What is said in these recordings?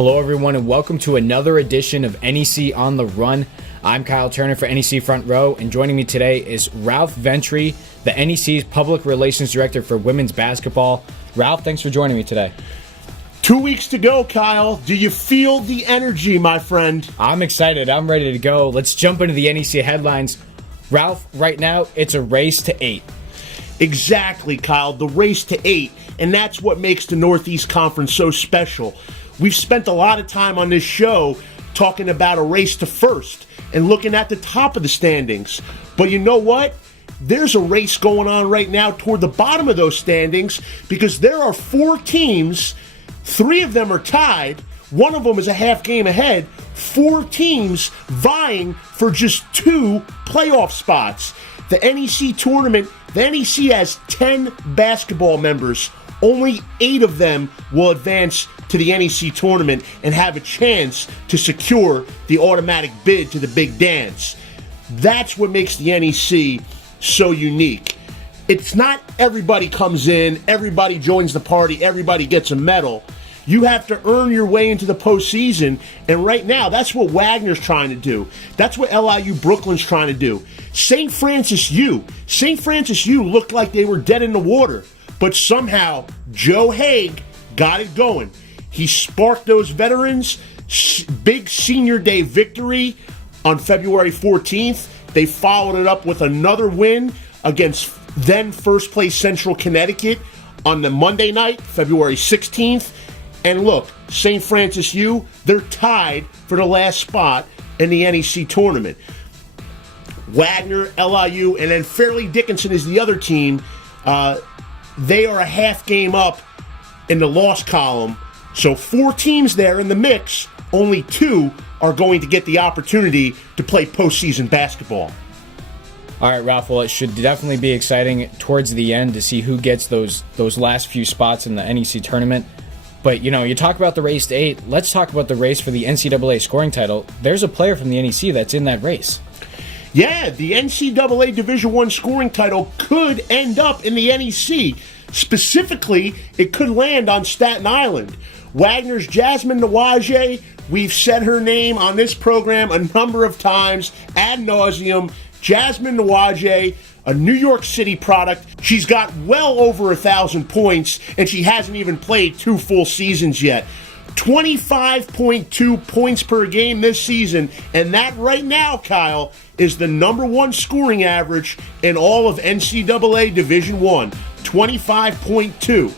Hello everyone and welcome to another edition of NEC On The Run. I'm Kyle Turner for NEC Front Row, and joining me today is Ralph Ventre, the NEC's Public Relations Director for Women's Basketball. Ralph, thanks for joining me today. 2 weeks to go, Kyle. Do you feel the energy, my friend? I'm excited. I'm ready to go. Let's jump into the NEC headlines. Ralph, right now, it's a race to 8. Exactly, Kyle. The race to 8. And that's what makes the Northeast Conference so special. We've spent a lot of time on this show talking about a race to first and looking at the top of the standings. But you know what? There's a race going on right now toward the bottom of those standings because there are 4 teams. 3 of them are tied. One of them is a half game ahead. 4 teams vying for just 2 playoff spots. The NEC tournament, the NEC has 10 basketball members. Only 8 of them will advance to the NEC tournament and have a chance to secure the automatic bid to the big dance. That's what makes the NEC so unique. It's not everybody comes in, everybody joins the party, everybody gets a medal. You have to earn your way into the postseason, and right now, that's what Wagner's trying to do. That's what LIU Brooklyn's trying to do. St. Francis U looked like they were dead in the water, but somehow Joe Haig got it going. He sparked those veterans. Big senior day victory on February 14th. They followed it up with another win against then first place Central Connecticut on the Monday night, February 16th. And look, St. Francis U, they're tied for the last spot in the NEC tournament. Wagner, LIU, and then Fairleigh Dickinson is the other team. They are a half game up in the loss column. So 4 teams there in the mix, only 2 are going to get the opportunity to play postseason basketball. All right, Ralph, well, it should definitely be exciting towards the end to see who gets those last few spots in the NEC tournament. But, you talk about the race to 8. Let's talk about the race for the NCAA scoring title. There's a player from the NEC that's in that race. Yeah, the NCAA Division I scoring title could end up in the NEC. Specifically, it could land on Staten Island. Wagner's Jasmine Nawaje, we've said her name on this program a number of times, ad nauseum. Jasmine Nawaje, a New York City product. She's got well over 1,000 points, and she hasn't even played 2 full seasons yet. 25.2 points per game this season, and that right now, Kyle, is the number 1 scoring average in all of NCAA Division I, 25.2.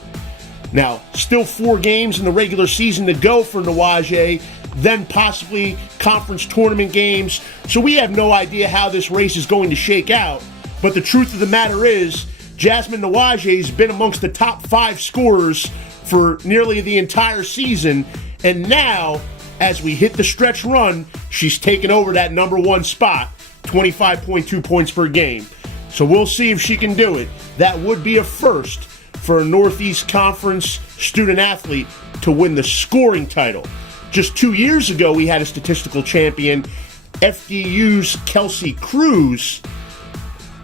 Now, still 4 games in the regular season to go for Nawaje, then possibly conference tournament games, so we have no idea how this race is going to shake out. But the truth of the matter is, Jasmine Nawaje has been amongst the top 5 scorers for nearly the entire season, and now, as we hit the stretch run, she's taken over that number 1 spot, 25.2 points per game. So we'll see if she can do it. That would be a first for a Northeast Conference student athlete to win the scoring title. Just 2 years ago, we had a statistical champion. FDU's Kelsey Cruz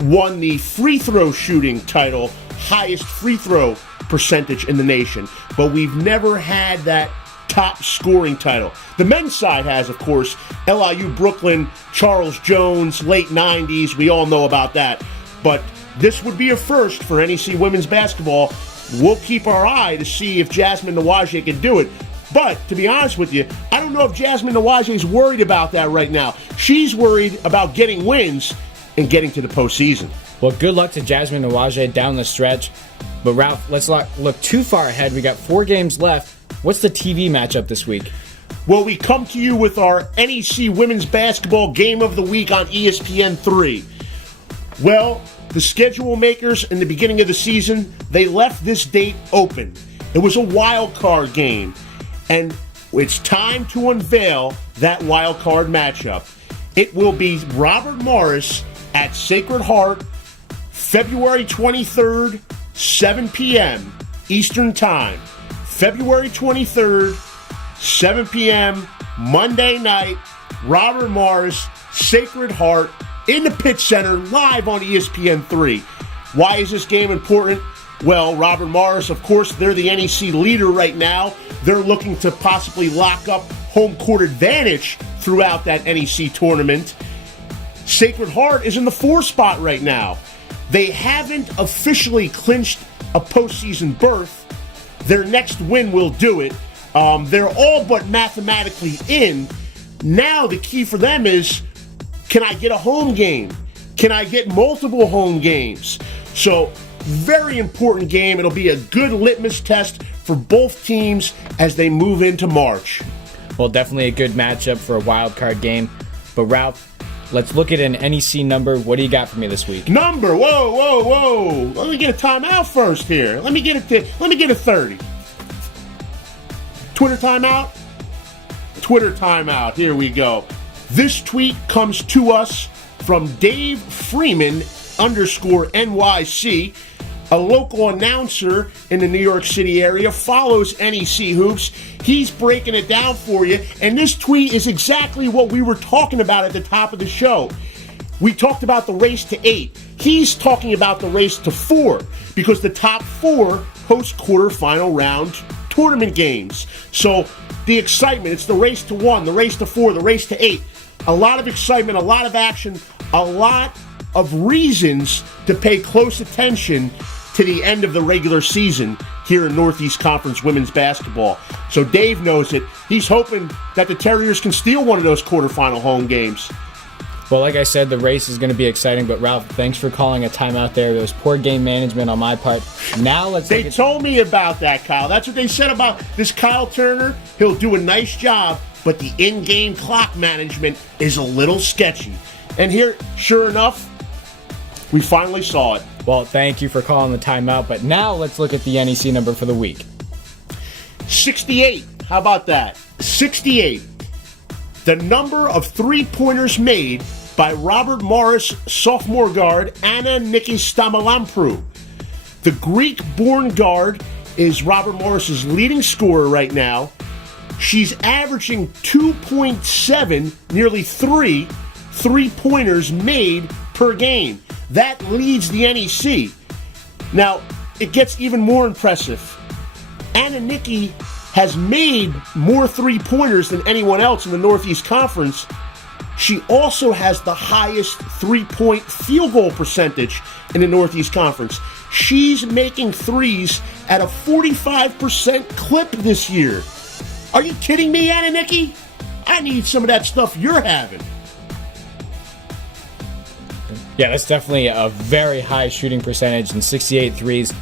won the free throw shooting title, highest free throw percentage in the nation. But we've never had that top scoring title. The men's side has, of course, LIU Brooklyn, Charles Jones, late 90s. We all know about that. But this would be a first for NEC women's basketball. We'll keep our eye to see if Jasmine Nawaje can do it. But, to be honest with you, I don't know if Jasmine Nawaje is worried about that right now. She's worried about getting wins and getting to the postseason. Well, good luck to Jasmine Nawaje down the stretch. But, Ralph, let's not look too far ahead. We got 4 games left. What's the TV matchup this week? Well, we come to you with our NEC Women's Basketball Game of the Week on ESPN3. Well, the schedule makers in the beginning of the season, they left this date open. It was a wild card game. And it's time to unveil that wild card matchup. It will be Robert Morris at Sacred Heart, February 23rd, 7 p.m. Eastern Time. February 23rd, 7 p.m. Monday night. Robert Morris, Sacred Heart, in the Pitt Center, live on ESPN3. Why is this game important? Well, Robert Morris, of course, they're the NEC leader right now. they're looking to possibly lock up home court advantage throughout that NEC tournament. Sacred Heart is in the 4 spot right now. They haven't officially clinched a postseason berth. Their next win will do it. They're all but mathematically in. Now the key for them is, can I get a home game? Can I get multiple home games? So, very important game. It'll be a good litmus test for both teams as they move into March. Well, definitely a good matchup for a wild card game. But Ralph, let's look at an NEC number. What do you got for me this week? Number? Whoa. Let me get a timeout first here. Let me get a 30. Twitter timeout? Twitter timeout. Here we go. This tweet comes to us from Dave Freeman _NYC. A local announcer in the New York City area follows NEC Hoops. He's breaking it down for you, and this tweet is exactly what we were talking about at the top of the show. We talked about the race to 8. He's talking about the race to 4 because the top 4 host quarterfinal round tournament games. So the excitement, it's the race to 1, the race to 4, the race to 8. A lot of excitement, a lot of action, a lot of reasons to pay close attention to the end of the regular season here in Northeast Conference women's basketball. So Dave knows it. He's hoping that the Terriers can steal one of those quarterfinal home games. Well, like I said, the race is going to be exciting, but Ralph, thanks for calling a timeout there. It was poor game management on my part. Now let's They told me about that, Kyle. That's what they said about this Kyle Turner. He'll do a nice job, but the in-game clock management is a little sketchy. And here, sure enough, we finally saw it. Well, thank you for calling the timeout, but now let's look at the NEC number for the week. 68. How about that? 68. The number of three-pointers made by Robert Morris sophomore guard Anna Nikki Stamalampru. The Greek-born guard is Robert Morris's leading scorer right now. She's averaging 2.7, nearly 3 three-pointers made per game. That leads the NEC. Now, it gets even more impressive. Anna Nikki has made more three-pointers than anyone else in the Northeast Conference. She also has the highest three-point field goal percentage in the Northeast Conference. She's making threes at a 45% clip this year. Are you kidding me, Anna Nikki? I need some of that stuff you're having. Yeah, that's definitely a very high shooting percentage and 68 threes.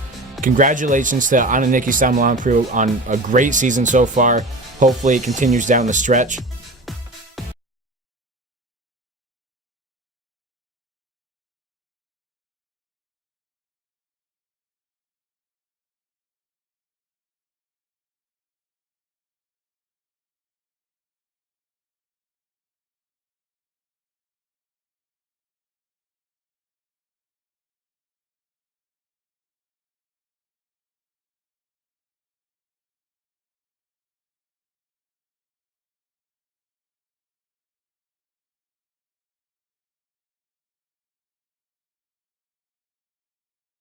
Congratulations to Anna Nikki Stamalampru on a great season so far. Hopefully it continues down the stretch.